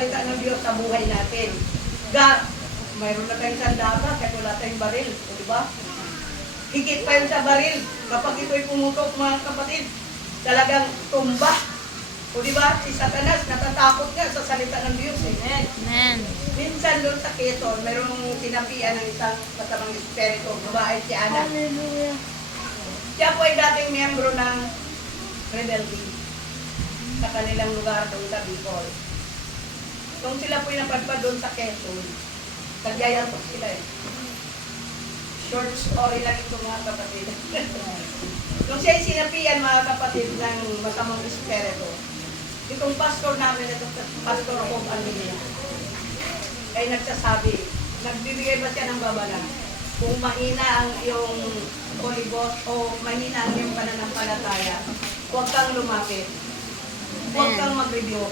salita ng Diyos sa buhay natin. Mayroon na tayong sandata, kaya wala tayong baril. O, diba? Higit pa yun sa baril. Kapag ito'y pumutok, mga kapatid, talagang tumba. O, diba? Si Satanas, natatakot nga sa salita ng Diyos. Amen. Amen. Minsan doon sa Quezon, mayroong sinapian ng isang masamang espiritu. Babae si Ana. Hallelujah. Siya po ay dating miyembro ng rebelde sa kanilang lugar doon sa Bicol. Nung sila po napadpad doon sa Quezon, nagyayantok sila eh. Short story lang ito mga kapatid. Nung siya ay sinapian mga kapatid ng masamang espiritu, itong pastor namin, itong pastor Hope Andrea, ay nagsasabi, nagbibigay ba siya ng babala? Kung mahina ang iyong Holy Ghost o mahina ang iyong pananampalataya, huwag kang lumapit. Huwag kang mag-review.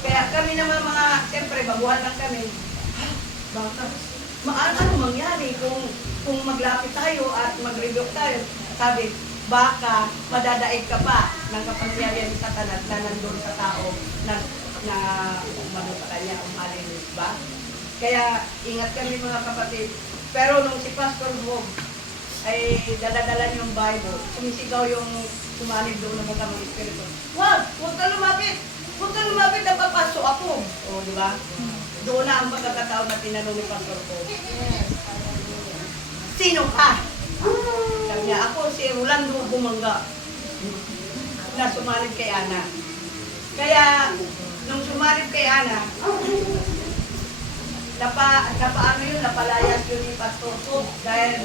Kaya kami naman mga, siyempre, baguhan lang kami. Baka, ano mangyari kung maglapit tayo at mag-review tayo? Sabi, baka madadaig ka pa ng kapangyarihan sa Satanas na nandun sa tao na umano sa kanya, umalinis ba? Kaya ingat kami mga kapatid. Pero nung si Pastor Bob ay daladala yung Bible, sumisigaw yung sumanib doon ng mga espiritu. Huwag ka lumapit! Huwag ka lumapit, napapaso ako. O, di ba? Doon na ang pagkakataon na tinanong ni Pastor Bob. Sino ka? Sabi niya, ako si Rolando Bumanga na sumanib kay Ana. Kaya, nung sumanib kay Ana, napalayas yun ni Pastor Bob dahil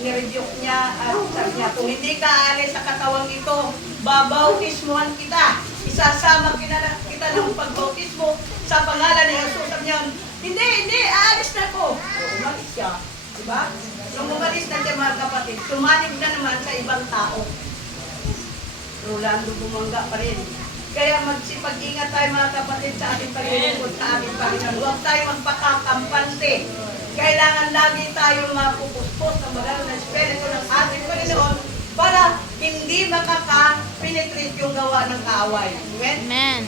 nirebuke niya at sabi niya, kung hindi ka aalis sa katawang ito, babautismohan kita. Isasama kita ng pagbautismo sa pangalan ni Jesus. Sabi niya, hindi, aalis na ko. Umalis siya. Diba? Nung umalis na siya mga kapatid, sumanib na naman sa ibang tao. Rolando Bumanga pa rin. Kaya magsipag-ingat tayo mga kapatid sa ating paglilingkod sa ating Panginoon. Huwag tayo magpakakampanse. Kailangan lagi tayong mapupuspos ng magal na espiritu ng ating Panginoon para hindi makaka-penetrate yung gawa ng kaaway. Amen? Amen.